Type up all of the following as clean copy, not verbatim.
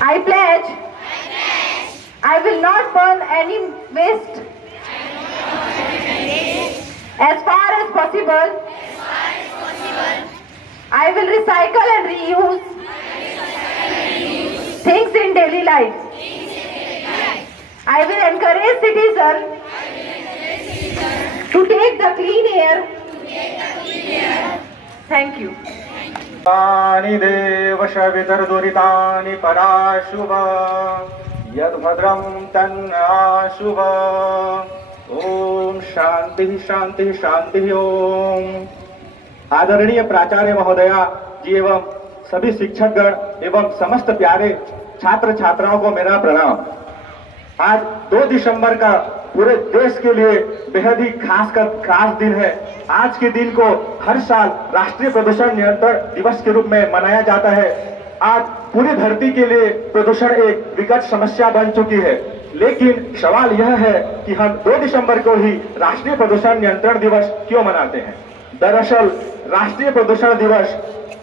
I pledge I will not burn any waste as far as possible. I will recycle and reuse things in daily life. I will encourage citizens to take the clean air. Thank you. तानि देवशवितर्दुरितानि पराशुभ यद्भद्रं तन्नाशुभ। ओम शांति शांति शांति। ओम। आदरणीय प्राचार्य महोदया जी एवं सभी शिक्षकगण एवं समस्त प्यारे छात्र छात्राओं को मेरा प्रणाम। आज 2 दिसंबर का पूरे देश के लिए बेहद ही खास दिन है। आज के दिन को हर साल राष्ट्रीय प्रदूषण नियंत्रण दिवस के रूप में मनाया जाता है। आज पूरी धरती के लिए प्रदूषण एक विकट समस्या बन चुकी है, लेकिन सवाल यह है कि हम 2 दिसंबर को ही राष्ट्रीय प्रदूषण नियंत्रण दिवस क्यों मनाते हैं। दरअसल राष्ट्रीय प्रदूषण दिवस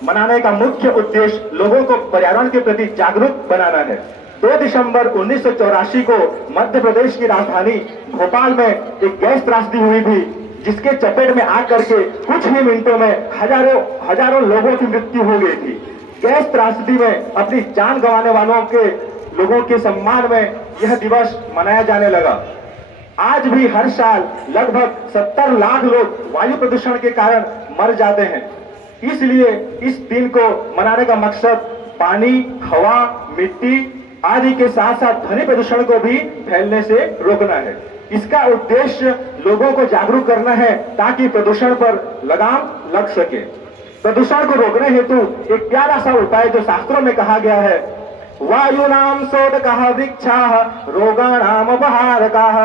मनाने का मुख्य उद्देश्य लोगों को पर्यावरण के प्रति जागरूक बनाना है। 2 दिसंबर 1984 को मध्य प्रदेश की राजधानी भोपाल में एक गैस त्रासदी हुई थी, जिसके चपेट में आकर के कुछ ही मिनटों में हजारों लोगों की मृत्यु हो गई थी। गैस त्रासदी में अपनी जान गंवाने वालों के लोगों के सम्मान में यह दिवस मनाया जाने लगा। आज भी हर साल लगभग 70 लाख लोग वायु प्रदूषण के कारण मर जाते हैं। इसलिए इस दिन को मनाने का मकसद पानी, हवा, मिट्टी आदि के साथ साथ ध्वनि प्रदूषण को भी फैलने से रोकना है। इसका उद्देश्य लोगों को जागरूक करना है ताकि प्रदूषण पर लगाम लग सके। प्रदूषण को रोकने हेतु एक प्यारा सा उपाय जो शास्त्रों में कहा गया है, वायुनाम शोधकः वृक्षाः रोगाणाम उपहारकाः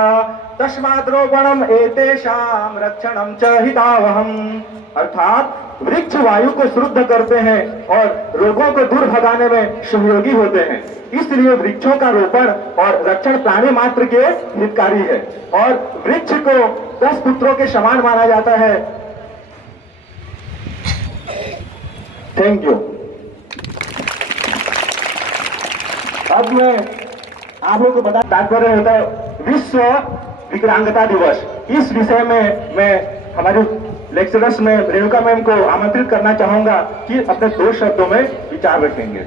तस्मात् रोपणम एतेषां रक्षणम च हितावहम्। अर्थात वृक्ष वायु को शुद्ध करते हैं और रोगों को दूर भगाने में सहयोगी होते हैं। इसलिए वृक्षों का रोपण और रक्षण प्राणी मात्र के हितकारी है और वृक्ष को 10 पुत्रों के समान माना जाता है। Thank you. अब मैं आप लोगों को बता तात्पर्य होता है विश्व विकलांगता दिवस। इस विषय में मैं हमारे लेक्चरर्स में रेणुका मैम को आमंत्रित करना चाहूंगा कि अपने 2 शब्दों में विचार रखेंगे।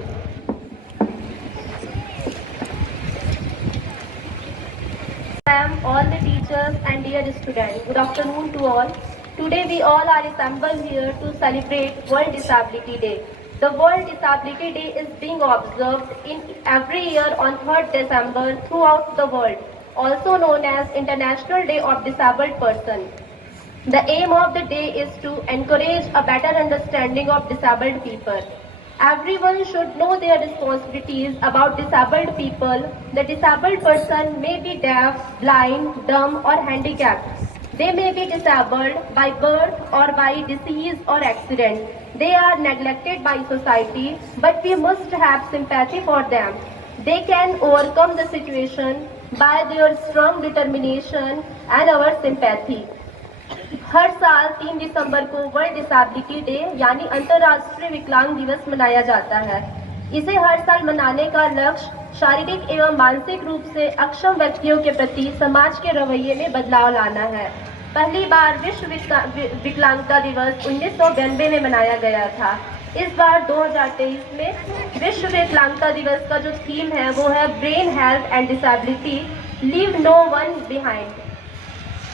Ma'am, all the teachers and dear students, good afternoon to all. Today we all are assembled here to celebrate World Disability Day. The World Disability Day is being observed in every year on 3rd December throughout the world, also known as International Day of Disabled Person. The aim of the day is to encourage a better understanding of disabled people. Everyone should know their responsibilities about disabled people. The disabled person may be deaf, blind, dumb or handicapped. They may be disabled by birth or by disease or accident. They are neglected by society, but we must have sympathy for them. They can overcome the situation by their strong determination and our sympathy. हर साल 3 दिसंबर को world disability day यानी अंतर्राष्ट्रीय विकलांग दिवस मनाया जाता है। इसे हर साल मनाने का लक्ष्य शारीरिक एवं मानसिक रूप से अक्षम व्यक्तियों के प्रति समाज के रवैये में बदलाव लाना है। पहली बार विश्व विकलांगता दिवस 1992 में मनाया गया था। इस बार 2023 में विश्व विकलांगता दिवस का जो थीम है वो है brain health and disability, leave no one behind.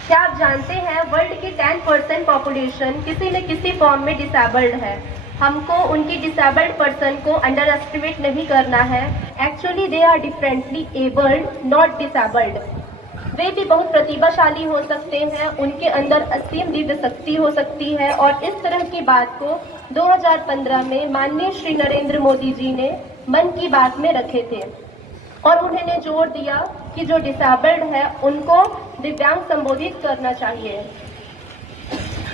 क्या आप जानते हैं वर्ल्ड की 10% पॉपुलेशन किसी न किसी फॉर्म में डिसेबल्ड है। हमको उनकी डिसेबल्ड पर्सन को अंडर एस्टिमेट नहीं करना है। Actually they are differently abled, not disabled. वे भी बहुत प्रतिभाशाली हो सकते हैं, उनके अंदर असीम दिव्य शक्ति हो सकती है और इस तरह की बात को 2015 में माननीय श्री नरेंद्र मोदी जी ने मन की बात में रखे थे और उन्होंने जोर दिया कि जो डिसेबल्ड है उनको दिव्यांग संबोधित करना चाहिए।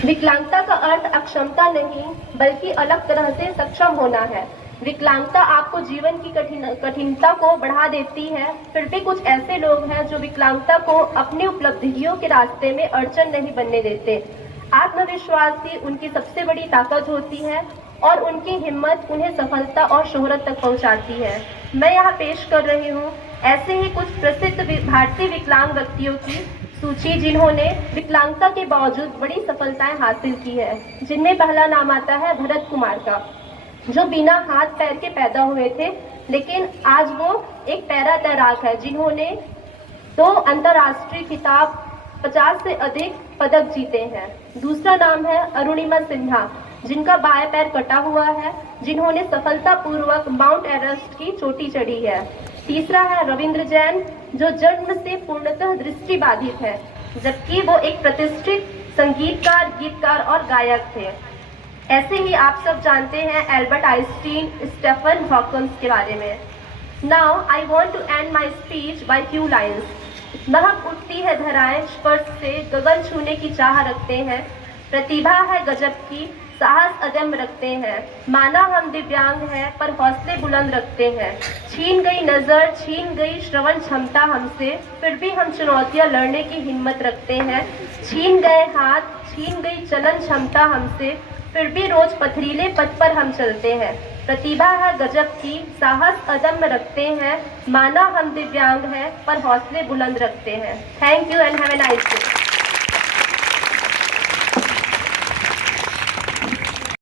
विकलांगता का अर्थ अक्षमता नहीं बल्कि अलग तरह से सक्षम होना है। विकलांगता आपको जीवन की कठिनता को बढ़ा देती है, फिर भी कुछ ऐसे लोग हैं जो विकलांगता को अपनी उपलब्धियों के रास्ते में अड़चन नहीं बनने देते। आत्मविश्वास ही उनकी सबसे बड़ी ताकत होती है और उनकी हिम्मत उन्हें सफलता और शोहरत तक पहुंचाती है। मैं यहाँ पेश कर रही हूँ ऐसे ही कुछ प्रसिद्ध भारतीय विकलांग व्यक्तियों की सूची जिन्होंने विकलांगता के बावजूद बड़ी सफलताएं हासिल की है, जिनमें पहला नाम आता है भरत कुमार का, जो बिना हाथ पैर के पैदा हुए थे, लेकिन आज वो एक पैरा तैराक है जिन्होंने 2 अंतर्राष्ट्रीय खिताब, 50 से अधिक पदक जीते हैं। दूसरा नाम है अरुणिमा सिन्हा, जिनका बाएं पैर कटा हुआ है, जिन्होंने सफलतापूर्वक माउंट एवरेस्ट की चोटी चढ़ी है। तीसरा है रविंद्र जैन, जो जन्म से पूर्णतः दृष्टिबाधित है, जबकि वो एक प्रतिष्ठित संगीतकार, गीतकार और गायक थे। ऐसे ही आप सब जानते हैं एल्बर्ट आइंस्टीन, स्टीफन हॉकिंस के बारे में। Now I want to end my speech by few lines. महक उठती है धराएं, स्पर्श से गगन छूने की चाह रखते हैं, प्रतिभा है गजब की, साहस अदम रखते हैं, माना हम दिव्यांग हैं पर हौसले बुलंद रखते हैं। छीन गई नजर, छीन गई श्रवण क्षमता हमसे, फिर भी हम चुनौतियां लड़ने की हिम्मत रखते हैं। छीन गए हाथ, छीन गई चलन क्षमता हमसे, फिर भी रोज पथरीले पथ पर हम चलते हैं। प्रतिभा है गजब की, साहस अदम रखते हैं, माना हम दिव्यांग हैं पर हौसले बुलंद रखते हैं। Thank you and have a nice day.